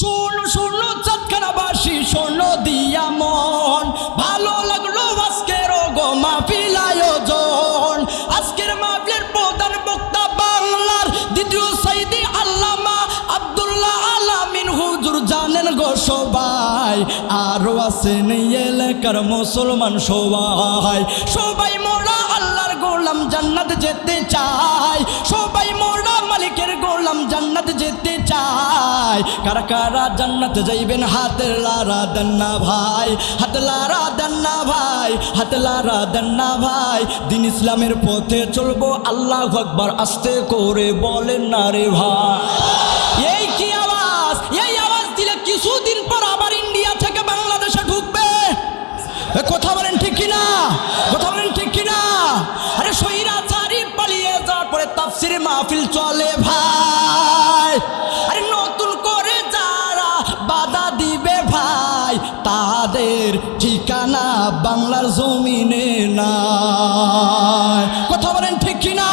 শোনো শোনো চাঁদখানাবাসী, শোনো দিয়া মন, ভালো লাগলো আজকের গো মাহফিল আয়োজন। আজকের মাহফিলের প্রধান বক্তা বাংলার দ্বিতীয় সাইদি আল্লামা আব্দুল্লাহ আলামিন হুজুর, জানেন গো সবাই। আরো আছেন এই এলাকার মুসলমান সবাই। সবাই মোরা আল্লাহর গোলাম, জান্নাত যেতে চাই। সবাই মোরা মালিকের গোলাম, জান্নাত যেতে চাই। কারা কারা জান্নাত যাইবেন হাতের লারা দেন না ভাই, হাত লারা দেন না ভাই, হাত লারা দেন না ভাই। দিন ইসলামের পথে চলবো, আল্লাহু আকবার আস্তে করে বলেন না রে ভাই। এই কি আওয়াজ? এই আওয়াজ দিলে কিছুদিন পর আবার ইন্ডিয়া থেকে বাংলাদেশে ঢুকবে। কথা বলেন ঠিক কিনা? কথা বলেন ঠিক কিনা? আরে স্বৈরাচারী পালিয়ে যাওয়ার পরে তাফসীর মাহফিল চলে ভাই। আরে নতুন করে যারা বাধা দিবে ভাই, তাদের ঠিকানা বাংলার জমিনে নাই। কথা বলেন ঠিক কিনা?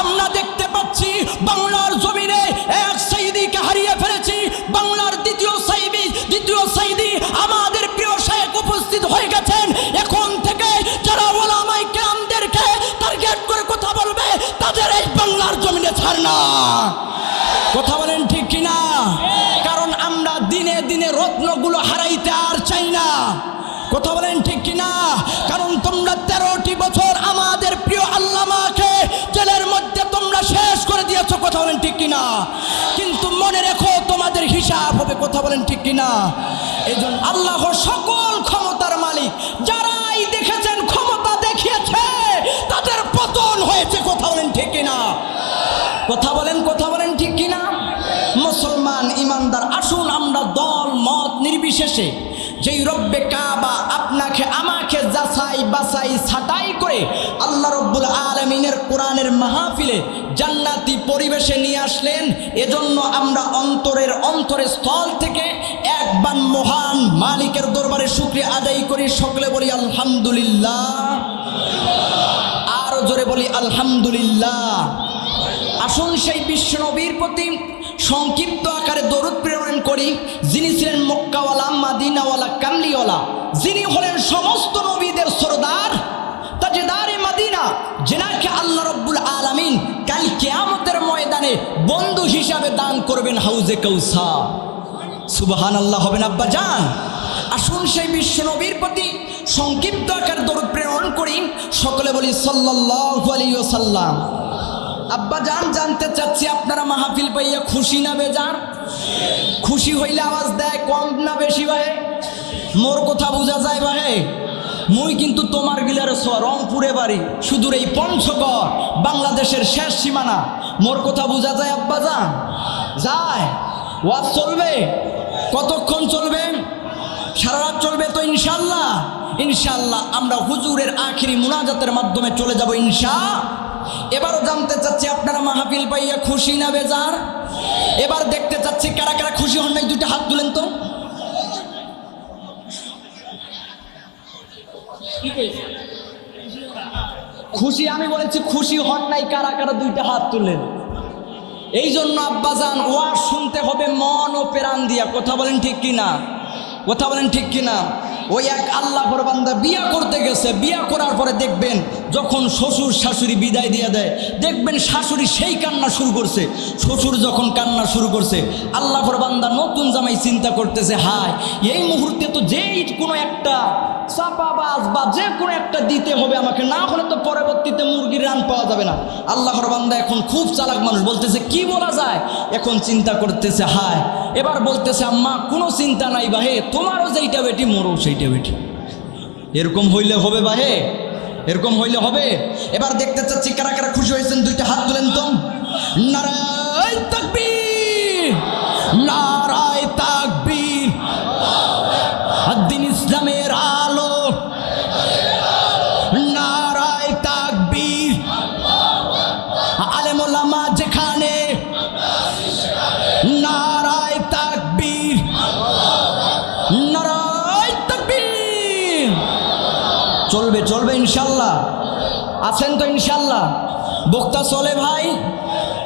আমরা দেখতে পাচ্ছি বাংলার জমিনে এক সাইদিকে হারিয়ে ফেলেছি। বাংলার দ্বিতীয় সাইদি আমাদের প্রিয় শায়েখ উপস্থিত হয়ে গেছেন। এখন থেকে যারা ওলামায়ে কেরামদেরকে টার্গেট করে কথা বলবে, তাদের এই বাংলার জমিনে ছাড় না। কথা বলেন ঠিক কিনা? কারণ আমরা দিনে দিনে রত্নগুলো হারাইতে আর চাই না। কথা বলেন ঠিক কিনা? কারণ তোমরা 13টি বছর আমাদের প্রিয় আল্লামাকে জেলের মধ্যে তোমরা শেষ করে দিয়েছো। কথা বলেন ঠিক কিনা? কিন্তু মনে রেখো, তোমাদের হিসাব হবে। কথা বলেন ঠিক কিনা? এই জন্য আল্লাহ সকল ক্ষমতার মালিক, যারাই দেখেছেন ক্ষমতা দেখিয়েছে, তাদের পতন হয়েছে। কথা বলেন ঠিক কিনা? কথা বলেন ঠিক কিনা? মুসলমান ইমানদার, আসুন আমরা দল মত নির্বিশেষে যেই রব্বে কাবা আপনাকে আমাকে যাচাই বাছাই ছাঁটাই করে আল্লাহ রব্বুল আলামিনের কোরআনের মাহফিলে জান্নাতি পরিবেশে নিয়ে আসলেন, এজন্য আমরা অন্তরের স্থল থেকে একবার মহান মালিকের দরবারে শুকরিয়া আদায় করি। সকলে বলি আলহামদুলিল্লাহ, আরো জোরে বলি আলহামদুলিল্লাহ। আসুন সেই বিশ্বনবীর প্রতি সংক্ষিপ্ত আকারে দরুদ প্রেরণ করি, যিনি ছিলেন মক্কাওয়ালা, মাদিনাওয়ালা, কামলিওয়ালা, যিনি হলেন সমস্ত নবীদের সরদার, তাজদারে মাদিনা, যেনাকে আল্লাহ রব্বুল আলামিন কাল কিয়ামতের ময়দানে বন্ধু হিসাবে দান করবেন হাউজে কাউসার। সুবহানাল্লাহ হবেন আব্বা জান। আসুন সেই বিশ্বনবীর প্রতি সংক্ষিপ্ত আকারে দরুদ প্রেরণ করি, সকলে বলি সাল্লাল্লাহু আলাইহি ওয়াসাল্লাম। আব্বা জান, জানতে চাচ্ছি আপনারা মাহফিল পাইয়া খুশি না বেজার? খুশি হইলে আওয়াজ দেয়, কম না বেশি ভাই? মোর কথা বোঝা যায় ভাই? মুই কিন্তু তোমার গিলার রংপুরে বাড়ি, সুদূর এই পঞ্চগড়, বাংলাদেশের শেষ সীমানা। মোর কথা বোঝা যায় আব্বা জান? যায়। ওয়াজ চলবে? কতক্ষণ চলবে? সারা রাত চলবে তো ইনশাল্লাহ? ইনশাল্লাহ আমরা হুজুরের আখিরি মুনাজাতের মাধ্যমে চলে যাব ইনশাআল্লাহ। এবারও জানতে চাচ্ছি আপনারা মাহফিল পাইয়া খুশি না বেজার? এবার দেখতে চাচ্ছি কারা কারা খুশি হন নাই, দুইটা হাত তুলেন তো। খুশি আমি বলেছি, খুশি হন নাই কারা কারা, দুইটা হাত তুলেন। এই জন্য আব্বাজান ওয়াজ শুনতে হবে মন ও প্রাণ দিয়া। কথা বলেন ঠিক কিনা? কথা বলেন ঠিক কিনা? ওই এক আল্লাহর বান্দা বিয়া করতে গেছে, বিয়া করার পরে দেখবেন যখন শ্বশুর শাশুড়ি বিদায় দিয়ে দেয়, দেখবেন শাশুড়ি সেই কান্না শুরু করছে। শ্বশুর যখন কান্না শুরু করছে, আল্লাহর বান্দা নতুন জামাই চিন্তা করতেছে, হায় এই মুহূর্তে তো যেই কোনো একটা চাপাবাজ বা যে কোনো একটা দিতে হবে আমাকে, না হলে তো পরবর্তীতে মুরগির রান পাওয়া যাবে না। আল্লাহর বান্দা এখন খুব চালাক মানুষ, বলতেছে কি বলা যায়। এখন চিন্তা করতেছে, হায়, এবার বলতেছে আম্মা কোনো চিন্তা নাই বাহে, তোমারও যেইটা বেটি মোরও সেইটা বেটি। এরকম হইলে হবে বাহে? এরকম হইলে হবে? এবার দেখতে চাচ্ছি কারা কারা খুশি হয়েছেন, দুইটা হাত তুলেন তো। নারায়ে তাকবীর, নারায়ে তাকবীর, দ্বীন ইসলামের আলো, নারায়ে তাকবীর। আলেম ওলামা যেখানে, নারায়ে তাকবীর, নারায়ে তাকবীর। চলবে চলবে ইনশাল্লাহ? আছেন তো ইনশাল্লাহ? বক্তা চলে ভাই?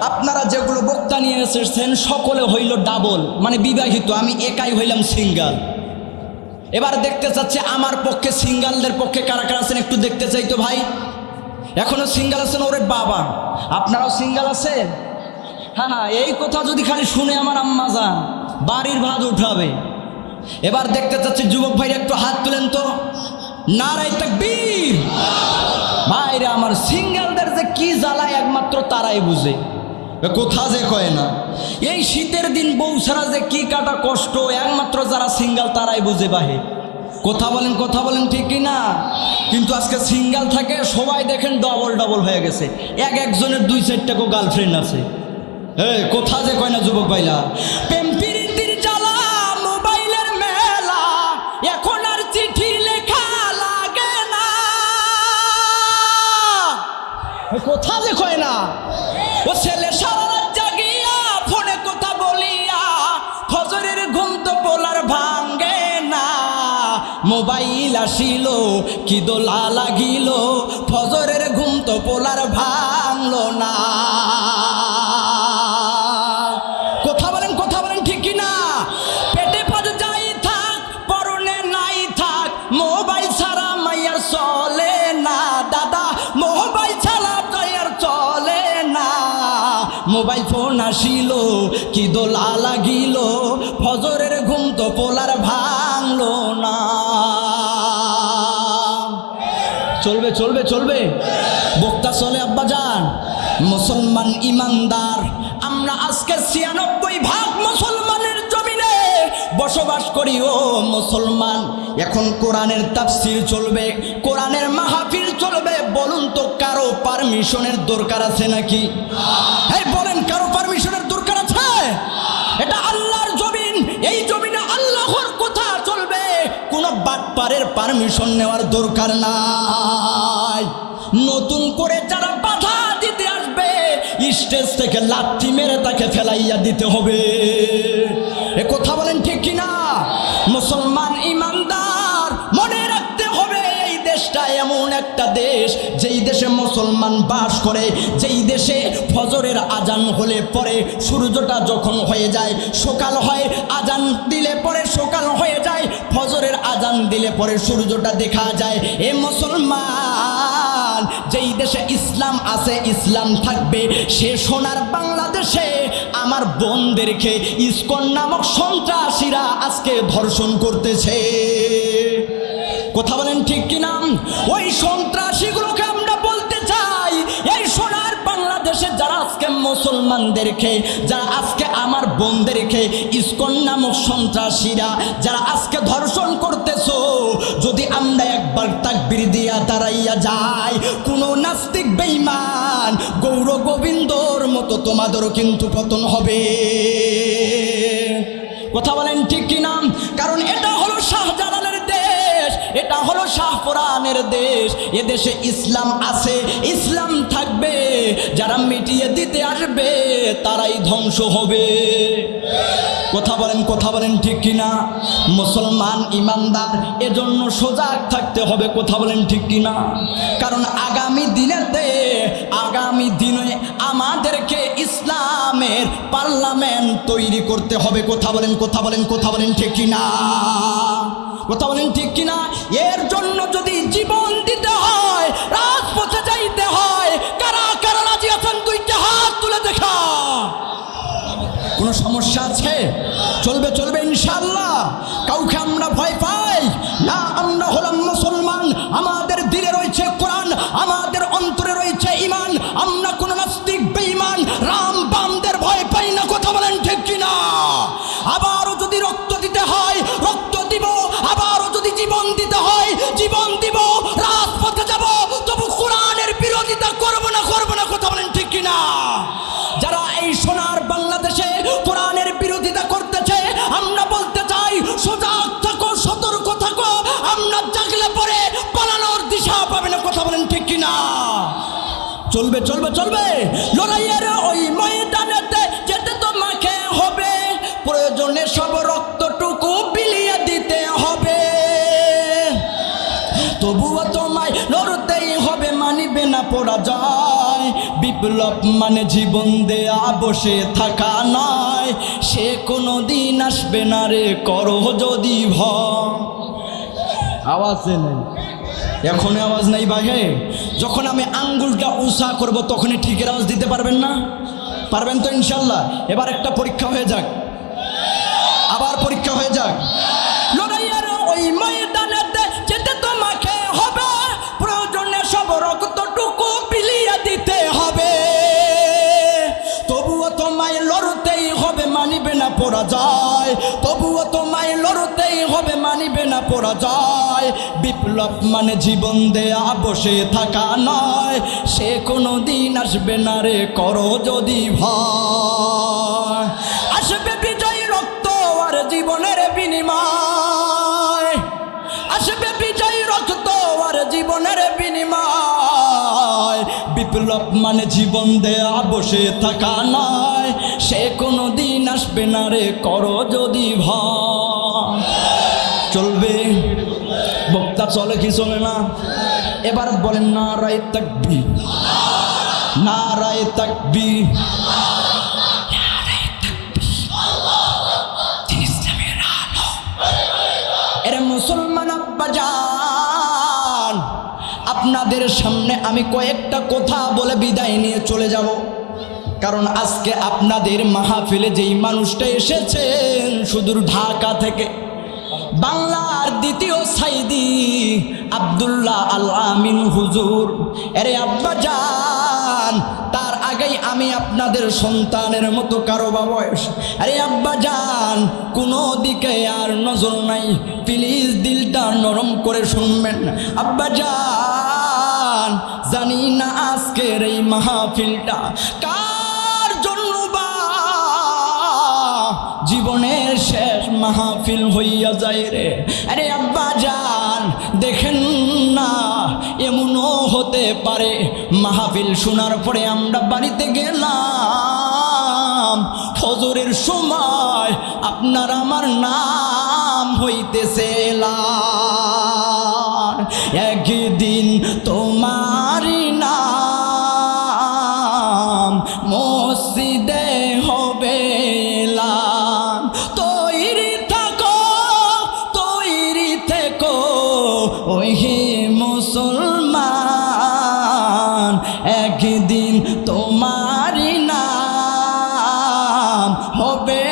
আপনারা যেগুলো বক্তা নিয়ে এসেছেন সকলে হইল ডাবল, মানে বিবাহিত, আমি একাই হইলাম সিঙ্গেল। এবার দেখতে চাচ্ছে আমার পক্ষে, সিঙ্গেলদের পক্ষে কারা কারা আছেন একটু দেখতে চাই তো ভাই। এখনো সিঙ্গেল আছেন? ওরে বাবা, আপনারাও সিঙ্গেল আছেন? হ্যাঁ, এই কথা যদি খালি শুনে আমার আম্মা যান বাড়ির ভাত উঠাবে। এবার দেখতে চাচ্ছি যুবক ভাইরা একটু হাত তুলেন তো, নারায়ে তাকবীর। ভাইরা আমার, সিঙ্গেলদের যে কি জ্বালায় একমাত্র তারাই বুঝে, কোথা যে কয় না। এই শীতের দিন বউ ছাড়া যে কি কাটা কষ্ট একমাত্র যারা সিঙ্গেল তারাই বুঝে বাহে। কথা বলেন ঠিক কি না? কিন্তু আজকে সিঙ্গেল থাকে সবাই দেখেন ডবল ডবল হয়ে গেছে, একজনের 2-4টা কো গার্লফ্রেন্ড আছে। কোথা যে কয় না যুবক ভাইলা। প্রেম প্রীতির জ্বালা, মোবাইলের মেলা, এখন আর চিঠি লেখা লাগে না। কোথা যে কয় না। ও ছেলে সারা রাত জাগিয়া ফোনে কথা বলিয়া, ফজরের ঘুম তো পোলার ভাঙ্গে না। মোবাইল আসিল কি দোলা লাগিল, ফজরের ঘুম তো পোলার ভাঙলো না। কথা বলেন ঠিক কি না? পেটে পাত যাই থাক, পরনে নাই থাক, মোবাইল ছাড়া মাইয়ার চলে না। দাদা, মোবাইল ছাড়া মাইয়ার চলে না। মোবাইল ফোন আসিল কি দোলা লাগিল, ফজরের ঘুম তো পোলার ভাঙলো না। চলবে বক্তা চলে আব্বাজান। মুসলমান ইমানদার আমরা আজকে 96% মুসলমানের জমিনে বসবাস করি। ও মুসলমান, এখন কোরআনের তাফসীর চলবে, কোরআনের মাহফিল চলবে। বলুন তো কারো পারমিশনের দরকার আছে নাকি? এই বলেন, কারো পারমিশনের দরকার আছে? এটা আল্লাহর জমিন, এই জমিনে আল্লাহর কথা চলবে, কোনো বাটপারের পারমিশন নেওয়ার দরকার নাই। নতুন করে যারা বাধা দিতে আসবে স্টেজ থেকে লাথি মেরে তাকে ফেলাইয়া দিতে হবে। এ কথা বলেন ঠিক কিনা? মুসলমান ইমানদার মনে রাখতে হবে, এই দেশটা এমন একটা দেশ যেই দেশে মুসলমান বাস করে, যেই দেশে ফজরের আজান হলে পরে সূর্যটা যখন হয়ে যায় সকাল হয়, আজান দিলে পরে সকাল হয়ে যায়, ফজরের আজান দিলে পরে সূর্যটা দেখা যায়। এ মুসলমান, যেই দেশে ইসলাম আছে ইসলাম থাকবে, সে সোনার বাংলাদেশে আমার বোনদেরকে ইসকন নামক সন্ত্রাসীরা আজকে ধর্ষণ করতেছে। কথা বলেন ঠিক কিনা? ওই সন্ত্রাসীগুলোকে আমরা বলতে চাই, এই সোনার বাংলাদেশে যারা আজকে মুসলমানদেরকে, যারা আজকে আমার বোনদেরকে ইসকন নামক সন্ত্রাসীরা যারা আজকে ধর্ষণ করতেছো, যদি আমরা একবার তাকবীর দিয়া দাঁড়াইয়া যাই, কোনো নাস্তিক বেঈমান গৌর গোবিন্দর মতো তোমাদেরও কিন্তু পতন হবে। কথা বলেন ঠিক কিনা? কারণ এটা হলো শাহজালালের দেশ, এটা হলো শাহপুরানের দেশ। এদেশে ইসলাম আছে, ইসলাম থাকবে, যারা মিটিয়ে দিতে আসবে তারাই ধ্বংস হবে। কথা বলেন ঠিক কিনা? মুসলমান ইমানদার এজন্য সজাগ থাকতে হবে। কথা বলেন ঠিক কিনা? কারণ আগামী দিনে আমাদেরকে ইসলামের পার্লামেন্ট তৈরি করতে হবে। কথা বলেন ঠিক কিনা? কথা বলেন ঠিক কিনা? এর জন্য যদি জীবন দিতে হয়, রাজপথে যাইতে হয়, কারা কারা রাজি আছেন? 2টা হাত তুলে দেখা। কোনো সমস্যা আছে? চলবে ইনশাআল্লাহ। কাউকে আমরা ভয় পাই না। আমরা হলাম মুসলমান, আমাদের দিলে রয়েছে কোরআন, আমাদের অন্তরে রয়েছে ঈমান। আমরা কোনো নাস্তিক বেঈমান রাম বামদের ভয় পাই না। কথা বলেন ঠিক কিনা? আবারও যদি রক্ত দিতে হয় রক্ত দিব, আবারও যদি জীবন দিতে হয় জীবন দিব, রাজপথে যাব, তবু কোরআনের বিরোধিতা করব না। কথা বলেন ঠিক কিনা? যারা এই সোনার বাংলাদেশে কোরআনের বিরোধিতা করতেছে, আমরা বলতে চাই সজাগ থাকো, সতর্ক থাকো। আমরা জাগলে পরে পালানোর দিশা পাবে না। কথা বলেন ঠিক কিনা? চলবে লড়াইয়ের ওই ময়দানেতে যেতে তোমাকে হবে, প্রয়োজনে সব রক্তটুকু বিলিয়ে দিতে হবে। তবুও তোমায় লড়তেই হবে, মানিবে না পরাজয়। বিপ্লব মানে জীবন দেয়া বসে থাকা নয়, সে কোনো দিন আসবে না রে করো যদি ভয়। আওয়াজ নেই, এখন আওয়াজ নাই ভাই। যখন আমি আঙ্গুলটা উঁচা করব তখনই ঠিকের আওয়াজ দিতে পারবেন না? পারবেন তো ইনশাল্লাহ? এবার একটা পরীক্ষা হয়ে যাক, আবার পরীক্ষা হয়ে যাক। লড়াইয়ের ওই ময়দানেতে যেতে তোমাকে হবে, প্রয়োজনে সব রক্তটুকু বিলিয়ে দিতে হবে। তবুও তোমায় লড়তেই হবে, মানিবে না পরাজয়। তবুও তোমায় লড়তেই হবে, মানিবে না পরাজয়। বিপ্লব মানে জীবন দেয়া বসে থাকা নয়, সে কোনো দিন আসবে না রে করো যদি ভয়। আসবে বিজয় রক্ত আর জীবনের বিনিময়, আসবে বিজয় রক্ত আর জীবনের বিনিময়। বিপ্লব মানে জীবন দেয়া বসে থাকা নয়, সে কোনো দিন আসবে না রে করো যদি ভয়। চলবে? বক্তা চলে কি চলে না? এবার বলেন নারায়ে তাকবীর, নারায়ে তাকবীর, নারায়ে তাকবীর। ইসলামের আলো। এরে মুসলমান আব্বাজান, আপনাদের সামনে আমি কয়েকটা কথা বলে বিদায় নিয়ে চলে যাব। কারণ আজকে আপনাদের মাহফিলে যেই মানুষটা এসেছেন সুদূর ঢাকা থেকে, বাংলার দ্বিতীয় সাইদি আব্দুল্লাহ আল আমিন হুজুর। এরে আব্বাজান, তার আগেই আমি আপনাদের সন্তানের মতো কারো বয়স। আরে আব্বাজান, কোনো দিকে আর নজর নাই, প্লিজ দিলটা নরম করে শুনবেন। আব্বাজান, জানি না আজকের এই মাহফিলটা কার জন্য বা জীবনের শেষ মাহফিল হইয়া যায় রে। আরে আব্বাজান, দেখেন না, এমনও হতে পারে মাহফিল শোনার পরে আমরা বাড়িতে গেলাম, ফজরের সময় আপনার আমার নাম হইতেছে এলান। একদিন তোমারই নাম মসজিদে হবে এলান। তৈরি থাকো, তৈরি থেকো ওই মুসলমান, একদিন তোমারই নাম হবে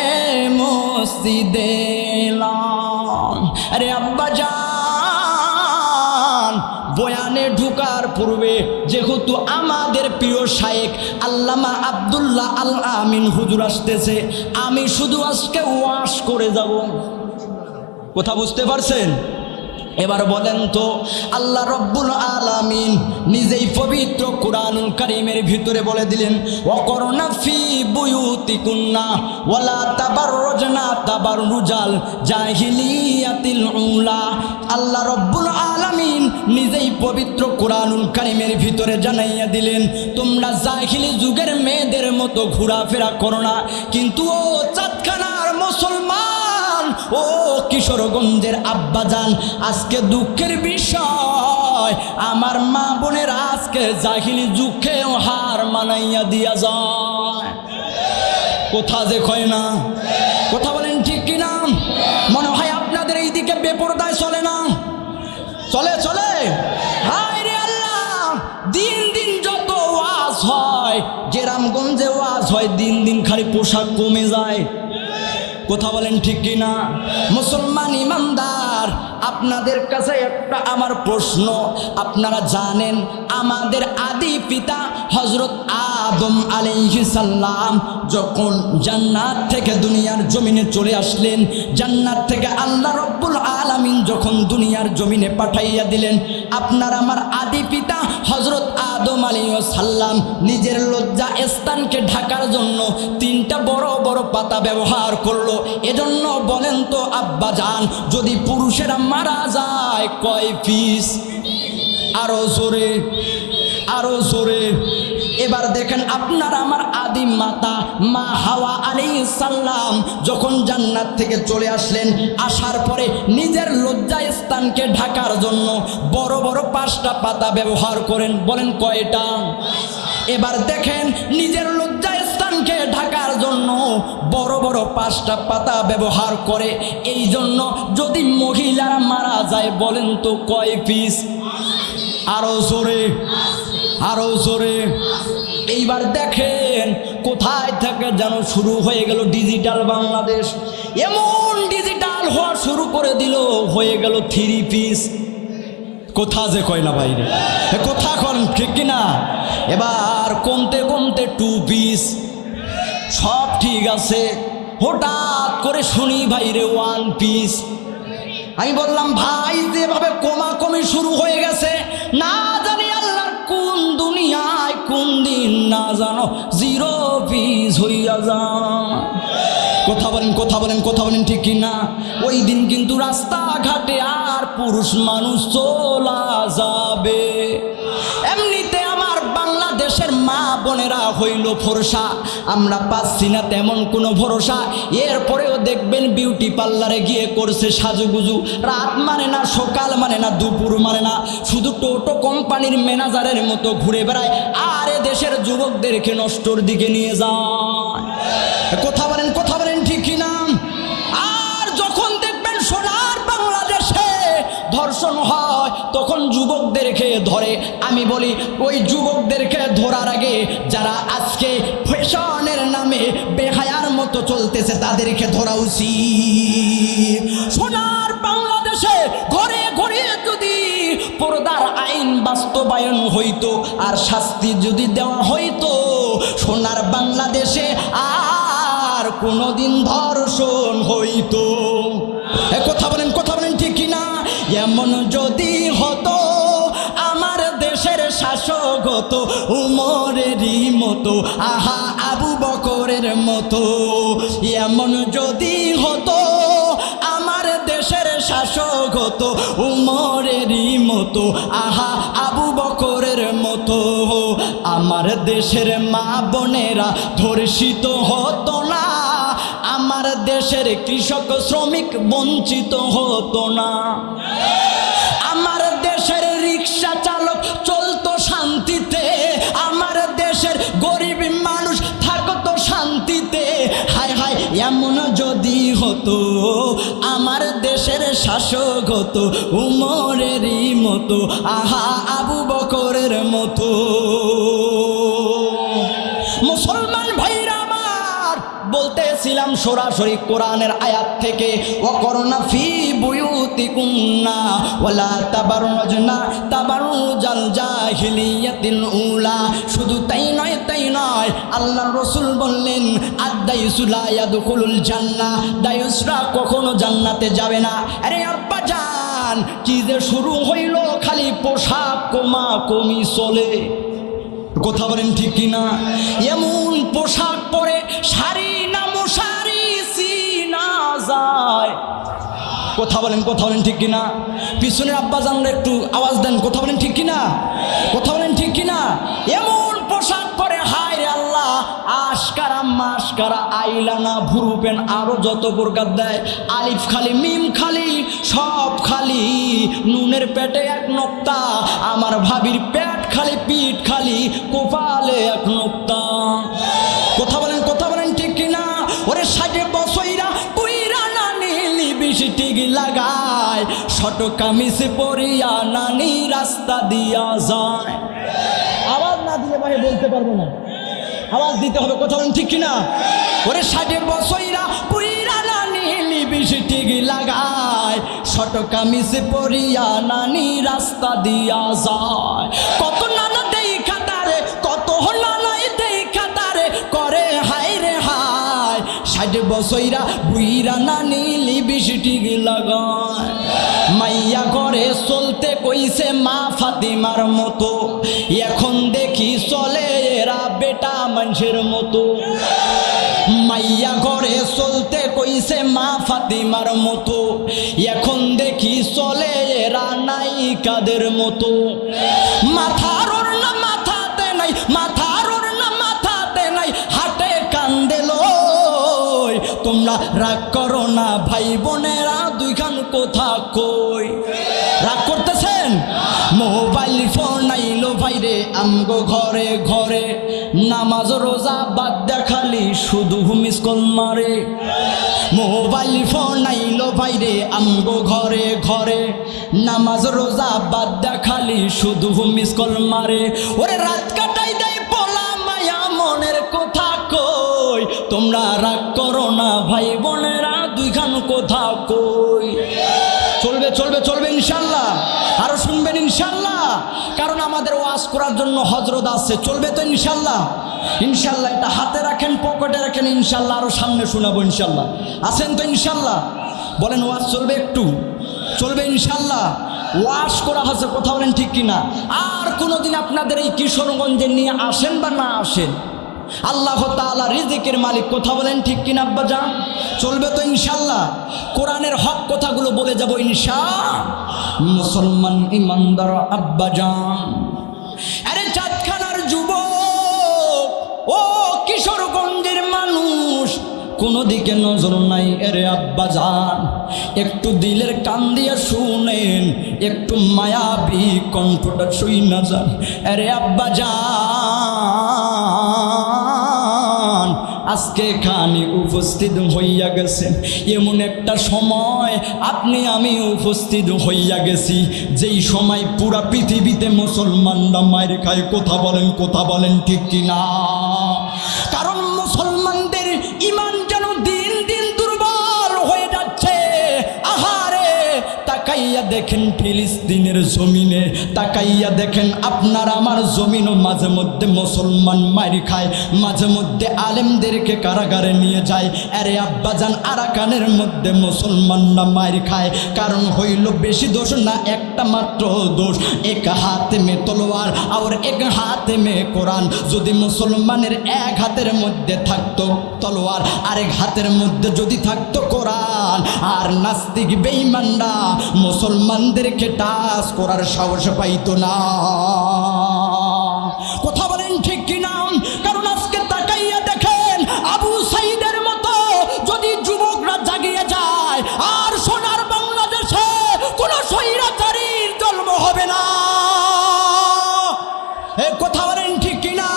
মসজিদে এলান। আরে আব্বাজান, বয়ানে ঢুকার পূর্বে যেহেতু আমাদের প্রিয় শায়েখ আল্লামা আব্দুল্লাহ আল আমিন হুজুর আসতেছে, আমি শুধু আজকে ওয়াজ করে যাব। কথা বুঝতে পারছেন? এবার বলেন তো, আল্লাহ রব্বুল আলামিন নিজেই পবিত্র কুরআনুল কারীমের ভিতরে বলে দিলেন, ওয়াকরনা ফি বুয়ুতিকুন্না ওয়ালা তাবাররুজনা তাবাররুজাল জাহিলিয়াতিল উলা। আল্লাহ রব্বুল আলামিন নিজেই পবিত্র কুরআনুল কারীমের ভিতরে জানাইয়া দিলেন, তোমরা জাহিলি যুগের মেয়েদের মতো ঘোরাফেরা করো না। কিন্তু ও চাঁদখানার মুসলমান, ও কিশোরগঞ্জের আব্বাজান, আজকে দুঃখের বিষয় আমার মা বোনের আজকে জাহিলি যুগেও হার মানাইয়া দিয়া যায়। কথা যে কয় না, কথা বলেন ঠিক কিনা? মনে হয় আপনাদের এই দিকে বেপরদায় চলে না? চলে চলে। হায় রে আল্লাহ, দিন দিন যত ওয়াজ হয়, গ্রামগঞ্জে ওয়াজ হয়, দিন দিন খালি পোশাক কমে যায়। কথা বলেন ঠিক কিনা? মুসলমান ইমানদার, আপনাদের কাছে একটা আমার প্রশ্ন। আপনারা জানেন আমাদের আদি পিতা হযরত আদম আলাইহিস সালাম যখন জান্নাত থেকে দুনিয়ার জমিনে চলে আসলেন, জান্নাত থেকে আল্লাহ রব্বুল আলামিন যখন দুনিয়ার জমিনে পাঠাইয়া দিলেন, আপনার আমার আদি পিতা হযরত আদম আলাইহিস সালাম নিজের লজ্জা স্থানকে ঢাকার জন্য 3টা বড় বড় পাতা ব্যবহার করলো। এজন্য বলেন তো আব্বাজান, যদি পুরুষেরা মারা যায় কয় পিস? আরো জোরে, আরো জোরে। এবার দেখেন, আপনার আমার আদি মাতা মা হাওয়া আলাইহিস সালাম যখন জান্নাত থেকে চলে আসলেন, আসার পরে নিজের লজ্জা স্থানকে ঢাকার জন্য বড় বড় 5টা পাতা ব্যবহার করেন। বলেন কয়টা? এবার দেখেন নিজের লজ্জা স্থানকে ঢাকার জন্য বড় বড় 5টা পাতা ব্যবহার করে। এই জন্য যদি মহিলারা মারা যায় বলেন তো কয় পিস? আরো জোরে, আরো জোরে। এইবার দেখেন কোথায় থেকে যেন শুরু হয়ে গেল ডিজিটাল বাংলাদেশ। এমন ডিজিটাল হওয়া শুরু করে দিল, হয়ে গেল 3 পিস। কোথা যে কয় না বাইরে, কোথা করেন ঠিক কিনা? এবার কমতে কমতে 2 পিস। সব ঠিক আছে, হঠাৎ করে শুনি বাইরে 1 পিস। আমি বললাম ভাই যেভাবে কমাকমি শুরু হয়ে গেছে, না জানি আল্লাহর কোন দুনিয়ায় কোন দিন না জানো 0 পিস হইয়া যায়। কথা বলেন, কথা বলেন, কথা বলেন ঠিক কিনা? ওই দিন কিন্তু রাস্তাঘাটে আর পুরুষ মানুষ চলা যাবে। এমনিতে আমার বাংলাদেশের মা বোনেরা হইল ফরসা, আমরা পাচ্ছি না তেমন কোনো ভরসা। এরপরেও দেখবেন বিউটি পার্লারে গিয়ে করছে সাজুগুজু। রাত মানে না, সকাল মানে না, দুপুর মানে না, শুধু টোটো কোম্পানির ম্যানেজারের মতো ঘুরে বেড়ায় আর এ দেশের যুবকদেরকে নষ্টর দিকে নিয়ে যায়। কথা বলেন, কথা বলেন ঠিক কিনা? আর যখন দেখবেন সোনার বাংলাদেশে ধর্ষণ হয় তখন যুবকদেরকে ধরে। আমি বলি ওই যুবকদেরকে ধরার আগে যারা আজকে ফ্যাশনের নামে বেহায়ার মতো চলতেছে তাদেরকে ধরা উচিত। সোনার বাংলাদেশে ঘরে ঘরে যদি পর্দার আইন বাস্তবায়ন হইতো আর শাস্তি যদি দেওয়া হইতো, সোনার বাংলাদেশে আর কোনোদিন ধর্ষণ হইতো। কথা বলেন, কথা বলেন ঠিক কিনা? এমন যদি হতো আমার দেশের শাসক হতো উমরেরই মতো, আহা আবু বকরের মতো। এমন যদি হতো আমার দেশের শাসক হতো উমরেরই মতো, আহা আবু বকরের মতো। আমার দেশের মা বোনেরা ধর্ষিত হতো না, আমার দেশের কৃষক শ্রমিক বঞ্চিত হতো না, আমার দেশের রিক্সা চালক চলতো শান্তিতে, আমার দেশের গরিব মানুষ থাকতো শান্তিতে। হায় হায় এমন যদি হতো আমার দেশের শাসক হতো উমরেরই মতো, আহা আবু বকরের মতো। মুসলমান ভাইরা আমার, বলতেছিলাম সরাসরি কোরআনের আয়াত থেকে, ওয়াকরনা ফি বুয়ুতিকুন্না ওয়ালা তাবাররুজনা তাবাররুজাল জাহিলিয়াতিল উলা। শুধু তাই নয়, তাই নয়, আল্লাহর রাসূল বললেন আদ-দায়ুসু লা ইয়াদখুলুল জান্নাহ, দায়ুসরা কখনো জান্নাতে যাবে না। আরে আব্বা জান, কি যে শুরু হইল, খালি পোশাক কমাকমি চলে। কথা বলেন ঠিক কিনা? এমন পোশাক পরে শাড়ি না মশারি চিনা যায়। কথা বলেন, কথা বলেন ঠিক কিনা? পিছনের আব্বা জানলে একটু আওয়াজ দেন। কথা বলেন ঠিক কিনা? কথা বলেন ঠিক কিনা? এমন পোশাক পরে, হায় রে আল্লাহ, আশকারা মাসকারা আইলানা ভুরু পেন আরো যত প্রকার দেয়, আলিফ খালি মিম খালি সব খালি, নুনের পেটে এক নোক্তা, আমার ভাবির পেট খালি পিঠ খালি, কপালে এক নোক্তা। কথা বলেন, কথা বলেন ঠিক কিনা? ওরে 60 বছরা কইরা নানি লিপস্টিক লাগায়, শর্ট কামিজ পরিয়া নানি রাস্তা দিয়া যায়। আওয়াজ না দিলে ভাই বলতে পারবো না, আওয়াজ দিতে হবে। কথা বলেন ঠিক কিনা? ওরে 60 বছরা কইরা নানি লিপস্টিক লাগায়, শর্ট কামিজ পরিয়া নানি রাস্তা দিয়া যায়। কত নানা দেখা তারে, কত নানাই দেখা তারে করে হায় রে হায়, 60 বছরা বুইরা নানি লিপস্টিক লাগায়। মাইয়া ঘরে চলতে কইছে মা ফাতিমার মতো, এখন দেখি চলে এরা বেটা মানুষের মতো। মাইয়া ঘরে চলতে কইছে মা ফাতিমার মতো, এখন দেখি চলে এরা নায়িকাদের মতো। মাথার ওড়না মাথাতে নাই, মাথার ওড়না মাথাতে নাই, হাটে কান্দে লই। তোমরা রাগ করো না ভাই বোনেরা, দুইখান কথা কই। রাগ করতেছেন? মোবাইল ফোন আইলো ভাইরে আমগো ঘরে ঘরে, শুধু মিস কল মারে। মোবাইল ফোন আইলো বাইরে আমগো ঘরে ঘরে, নামাজ রোজা বাদ দা খালি শুধু মিস কল মারে। ওরে রাত কাটাই দেয় পোলা মায়া মনের কথা কই, তোমরা রাগ করো না ভাই বোনেরা দুইখান কথা কই। চলবে চলবে চলবে ইনশাল্লাহ, আরো শুনবেন ইনশাল্লাহ, কারণ আমাদের ওয়াজ করার জন্য হযরত আছে। চলবে তো ইনশাল্লাহ? ইনশাল্লাহ এটা হাতে রাখেন, পকেটে রাখেন, ইনশাল্লাহ আরো সামনে শোনাবো ইনশাল্লাহ। আছেন তো ইনশাল্লাহ? বলেন ওয়াজ চলবে একটু? চলবে ইনশাল্লাহ। ওয়াজ করা হচ্ছে, কথা বলেন ঠিক কিনা? আর কোনোদিন আপনাদের এই কিশোরগঞ্জে নিয়ে আসেন বা না আসেন, আল্লাহ তাআলা রিজিকের মালিক, কথা বলেন ঠিক কিনা আব্বাজান? চলবে তো ইনশাল্লাহ? কোরআনের হক কথাগুলো বলে যাব ইনশাআল্লাহ। মুসলমান ইমানদার আব্বাজান, আরে চাঁদখানার যুবক, ও কিশোরগঞ্জের মানুষ, কোনো দিকে নজর নাই এরে আব্বাজান, একটু দিলের কান দিয়ে শুনেন, একটু মায়াবী কণ্ঠটা শুই না যান। আরে আব্বাজান, আজকে এখানে উপস্থিত হইয়া গেছেন এমন একটা সময়, আপনি আমি উপস্থিত হইয়া গেছি যেই সময় পুরা পৃথিবীতে মুসলমানরা মায়ের খায়। কথা বলেন ঠিক কিনা? কারণ মুসলমানদের ইমান যেন দিন দিন দুর্বল হয়ে যাচ্ছে। আহারে, তাকাইয়া দেখেন ফিলিস্তিনের জমিনে, তাকাইয়া দেখেন আপনার আমার জমিনও মাঝে মধ্যে মুসলমান মার খায়, মাঝে মধ্যে আলেমদেরকে কারাগারে নিয়ে যায়। আরে আব্বাজান, আরাকানের মধ্যে মুসলমানরা মার খায়, কারণ হইল বেশি দোষ না, একটা মাত্র দোষ। এক হাতে মে তলোয়ার আর এক হাতে মে কোরআন। যদি মুসলমানের এক হাতের মধ্যে থাকতো তলোয়ার, আরেক হাতের মধ্যে যদি থাকতো কোরআন, আর নাস্তিক বেঈমানরা মুসলমানদেরকে টাচ করার সাহস পাইতো না। কথা বলেন ঠিক কিনা? কারণ আজকে তাকাইয়া দেখেন, আবু সাইদের মতো যদি যুবকরা জাগিয়ে যায়, আর সোনার বাংলাদেশে কোন স্বৈরাচারীর জন্ম হবে না। কথা বলেন ঠিক কিনা?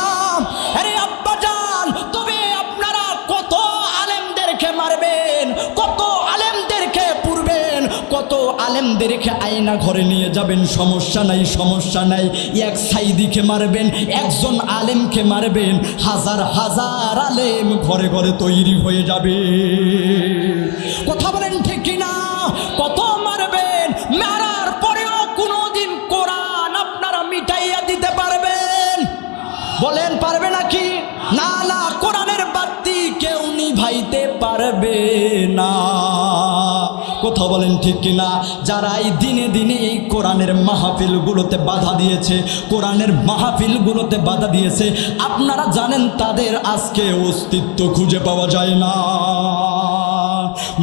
আরে আব্বাজান, তবে আপনারা কত আলেমদেরকে মারবেন, কত আলেমদেরকে পুরবেন, কত আলেমদেরকে আয়না ঘরে নিয়ে যাবেন, সমস্যা নাই, সমস্যা নাই। এক সাইদিকে মারবেন, একজন আলেমকে মারবেন, হাজার হাজার আলেম ঘরে ঘরে তৈরি হয়ে যাবে। কথা বলেন ঠিক কিনা? কত মারবেন, মারার পরেও কোনোদিন কোরআন আপনারা মিটাইয়া দিতে পারবেন? বলেন পারবে নাকি? না না, কোরআনের বাতি কেউ নিভাইতে পারবে না। কথা বলেন ঠিক কিনা? যারা এই দিনে দিনে এই কোরআনের মাহফিলগুলোতে বাধা দিয়েছে, কোরআনের মাহফিলগুলোতে বাধা দিয়েছে, আপনারা জানেন তাদের আজকে অস্তিত্ব খুঁজে পাওয়া যায় না।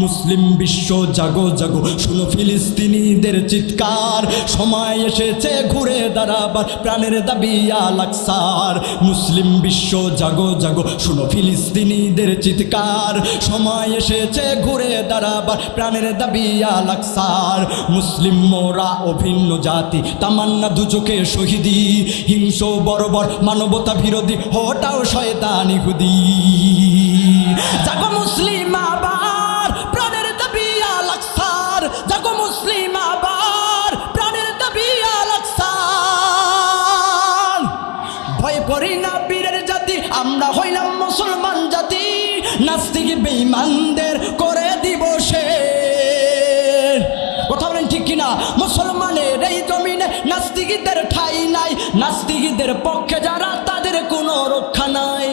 মুসলিম বিশ্ব জাগো জাগো, শুনো ফিলিস্তিনিদের চিৎকার, সময় এসেছে ঘুরে দাঁড়াবার, প্রাণের দাবি আল আকসার। মুসলিম বিশ্ব জাগো জাগো, শুনো ফিলিস্তিনিদের চিৎকার, সময় এসেছে ঘুরে দাঁড়াবার, প্রাণের দাবি আল আকসার। মুসলিম মোরা অভিন্ন জাতি, তামান্না দুচোখে শহীদি, হিংস্র বর্বর মানবতা বিরোধী, হটাও শয়তান ইহুদি। জাগো মুসলিম আবার, প্রাণের দাবি আল আকসার, জাগো মুসলিম আবার, প্রাণের দাবি আল আকসার। ভয় করি না বীরের জাতি, আমরা হইলাম মুসলমান জাতি, নাস্তিক বেঈমানদের করে দিব শেষ। কথা বলেন ঠিক কিনা? মুসলমানের এই জমিনে নাস্তিকদের ঠাঁই নাই, নাস্তিকদের পক্ষে যারা তাদের কোনো রক্ষা নাই।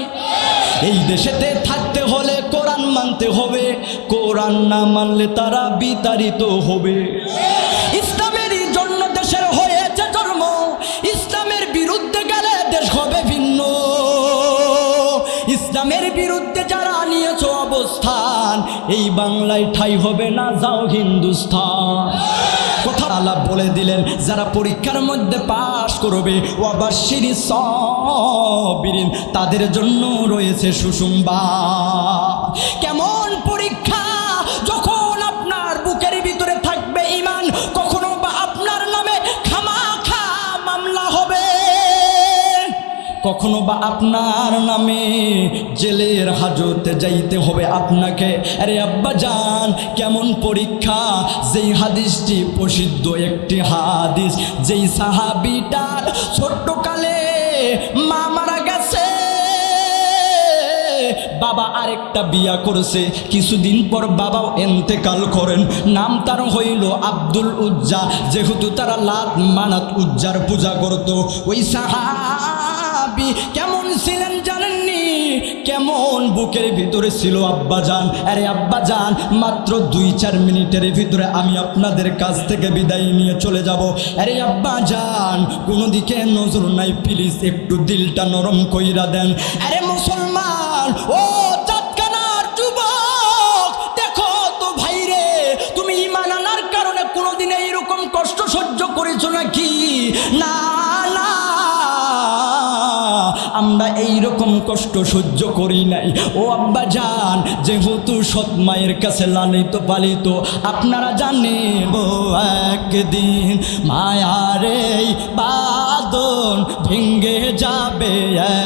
এই দেশেতে থাকতে হলে কোরআন মানতে হবে, কোরআন না মানলে তারা বিতাড়িত হবে। ইসলামেরই জন্য দেশের হয়েছে জন্ম, ইসলামের বিরুদ্ধে গেলে দেশ হবে ভিন্ন। ইসলামের বিরুদ্ধে যারা নিয়েছ অবস্থান, এই বাংলায় ঠাঁই হবে না, যাও হিন্দুস্তান। কথা আল্লাহ বলে দিলেন, যারা পরীক্ষার মধ্যে পাশ করবে, ওয়াবাশশিরি সাবিরিন, তাদের জন্য রয়েছে সুসংবাদ। কেমন পরীক্ষা? যখন আপনার বুকের ভিতরে থাকবে ঈমান, কখনো বা আপনার নামে খামাখা মামলা হবে, কখনো বা আপনার নামে জেলের হাজতে যাইতে হবে আপনাকে। আরে আব্বা জান, কেমন পরীক্ষা! যেই হাদিসটি প্রসিদ্ধ একটি হাদিস, যেই সাহাবীটার ছোট্টকালে মা মারা গেছে, বাবা আরেকটা বিয়া করেছে, কিছুদিন পর বাবাও এন্তেকাল করেন, নাম তার হইল আব্দুল উজ্জা, যেহেতু তারা লাত মানাত উজ্জার পূজা করত। ওই সাহাবী কেমন ছিলেন জানেননি? কেমন বুকের ভিতরে ছিল আব্বাজান। আরে আব্বাজান, মাত্র 2-4 মিনিটের ভিতরে আমি আপনাদের কাছ থেকে বিদায় নিয়ে চলে যাব। আরে আব্বাজান, কোনো দিকে নজর নাই, প্লিজ একটু দিলটা নরম কইরা দেন। আরে মুসলমান, ও চাঁদখানার যুবক, দেখো তো ভাই রে, তুমি ঈমান আনার কারণে কোনোদিন এইরকম কষ্ট সহ্য করেছো নাকি? না না, আমরা এইরকম কষ্ট সহ্য করি নাই। ও আব্বা জান, যেহেতু সৎ মায়ের কাছে লালিত পালিত, আপনারা জানেন ও একদিন মায়ার এই বাঁধন ভেঙে যাবে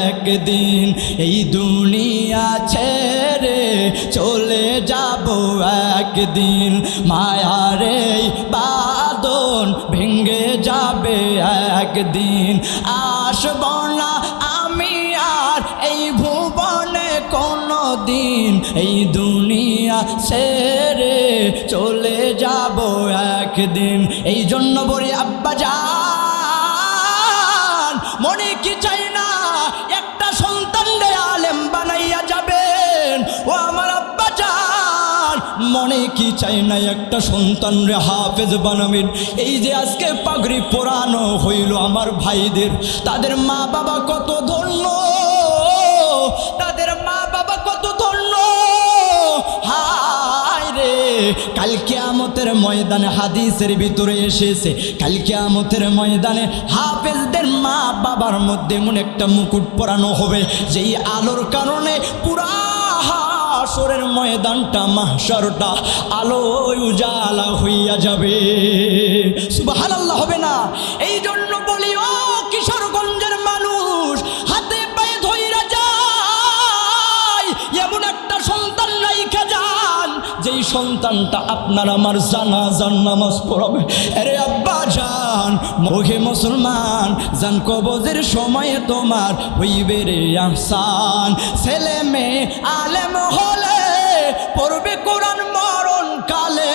একদিন, এই দুনিয়া ছেড়ে চলে যাব একদিন, মায়ার এই বাঁধন ভেঙে যাবে একদিন, আসব না আমি আর এই ভুবনে কোনো দিন, এই দুনিয়া ছেড়ে চলে যাব একদিন। এই জন্য বলি আব্বা জান, মনে কি চাই না একটা সন্তান রে আলেম বানাইয়া যাবেন? ও আমার আব্বা জান, মনে কি চাই না একটা সন্তান রে হাফেজ বানাবেন? এই যে আজকে পাগড়ি পরানো হইল আমার ভাইদের, তাদের মা বাবা কত ধন্য, তাদের মা বাবা কত ধন্য। হায় রে, কাল কিয়ামতের ময়দানে হাদিসের ভিতরে এসেছে, কাল কিয়ামতের ময়দানে হাফেজদের মা বাবার মধ্যে এমন একটা মুকুট পরানো হবে, যেই আলোর কারণে পুরা হাসরের ময়দানটা, মাহশরটা আলোয় উজালা হইয়া যাবে। সুবহানাল্লাহ হবে না? এই জন্য বলি, ও কিশোরগঞ্জের মানুষ, হাতে পায়ে ধইরা যায়, এমন একটা সন্তান রাইখা যান, যেই সন্তানটা আপনার আমার জানাজার নামাজ পড়াবে। আরে আব্বা জান, ওহে মুসলমান, জান কবজের সময়ে তোমার হইবে রে আহসান, ছেলে মেয়ে আলেম হলে পড়বে কোরআন মরণ কালে,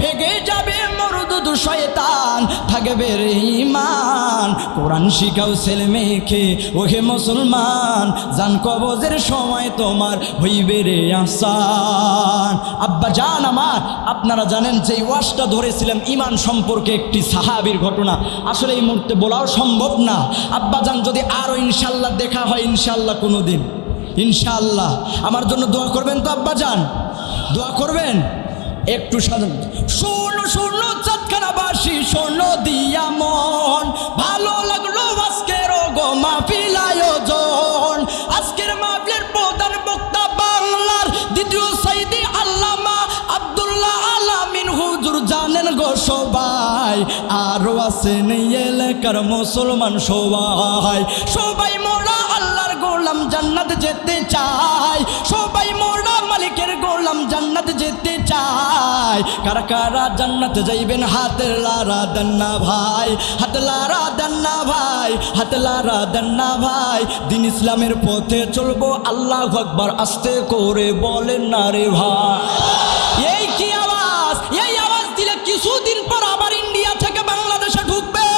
ভেগে যাবে মরদুদ শয়তান, থাকবে রে ঈমান। কোরআন শিখাও ছেলে মেয়েকে, ওহে মুসলমান, জান কবজের সময় তোমার হইবে রে আহসান। আব্বা জান আমার, আপনারা জানেন যে ওয়াজটা ধরেছিলাম ঈমান সম্পর্কে একটি সাহাবীর ঘটনা, আসলে এই মুহূর্তে বলাও সম্ভব না। আব্বা জান, যদি আরও ইনশাল্লাহ দেখা হয়, ইনশাল্লাহ কোনো দিন, ইনশাআল্লাহ আমার জন্য দোয়া করবেন তো আব্বা জান? দোয়া করবেন একটু সাজান। শোনো শোনো চাঁদখানাবাসী, শোনো দিয়া মন, ভালো লাগলো আজকের গো মাহফিল আয়োজন। আজকের মাহফিলের প্রধান বক্তা বাংলার দ্বিতীয় সাইদি আল্লামা আব্দুল্লাহ আলামিন হুজুর, জানেন গো সবাই, আরও আছেন এই এলাকার মুসলমান সবাই, সবাই মোরা আল্লাহর গোলাম জান্নাত যেতে চাই, সবাই মোরা মালিকের গোলাম জান্নাত যেতে চাই। কারা কারা জান্নাত যাইবেন হাতে লারা দেন না ভাই, হাতে লারা দেন না ভাই, হাতে লারা দেন না ভাই। দিন ইসলামের পথে চলবো, আল্লাহু আকবার আস্তে করে বলেন না রে ভাই। এই কি আওয়াজ? এই আওয়াজ দিলে কিছুদিন পর আবার ইন্ডিয়া থেকে বাংলাদেশে ঢুকবে।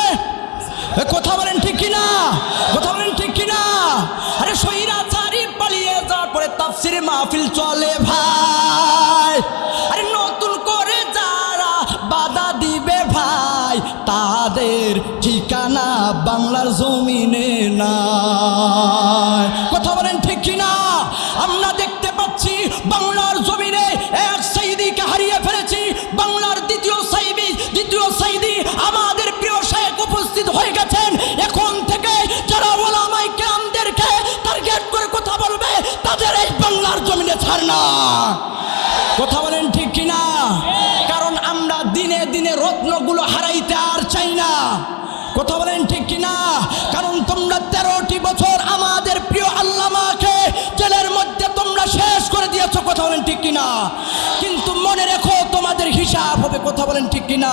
কথা বলেন ঠিক কিনা? কথা বলেন ঠিক কিনা? আরে স্বৈরাচারী পালিয়ে যাওয়ার পরে তাফসীর মাহফিল চলে ভাই। আরে নতুন করে যারা বাধা দিবে ভাই, তাদের ঠিকানা বাংলার জমিনে নাই। কথা বলেন ঠিক কিনা? আমরা দেখতে পাচ্ছি বাংলার জমিনে এক সাইদিকে হারিয়ে ফেলেছি, বাংলার দ্বিতীয় সাইদি আমাদের প্রিয় শায়েখ উপস্থিত হয়ে গেছেন। এখন থেকে যারা ওলামায়ে কেরামদেরকে টার্গেট করে কথা বলবে, তাদের এই বাংলার জমিনে ছাড় না। কথা বলেন ঠিক কিনা? কারণ আমরা দিনে দিনে রত্নগুলো হারাইতে আর চাই না। কথা বলেন ঠিক কিনা? কারণ তোমরা 13টি বছর আমাদের হবে, কথা বলেন ঠিক কিনা?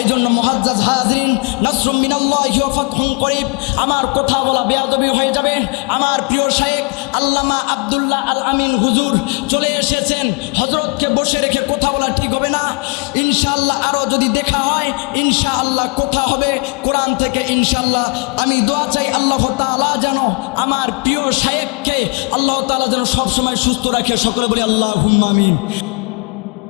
এই জন্য মুআজ্জাজ হাজরিন, নাসরুম মিনাল্লাহি ওয়া ফাতহুন করিব, আমার কথা বলা বেয়াদবি হয়ে যাবে। আমার প্রিয় শায়েখ আল্লামা আব্দুল্লাহ আল আমিন হুজুর চলে এসেছেন, হযরতকে বসে রেখে কথা বলা ঠিক হবে না। ইনশাআল্লাহ আরও যদি দেখা হয় ইনশাআল্লাহ কথা হবে কোরআন থেকে ইনশাআল্লাহ। আমি দোয়া চাই আল্লাহ তাআলা যেন আমার প্রিয় শায়েখকে আল্লাহ তাআলা যেন সবসময় সুস্থ রাখে, সকলে বলি আল্লাহুম্মা আমিন।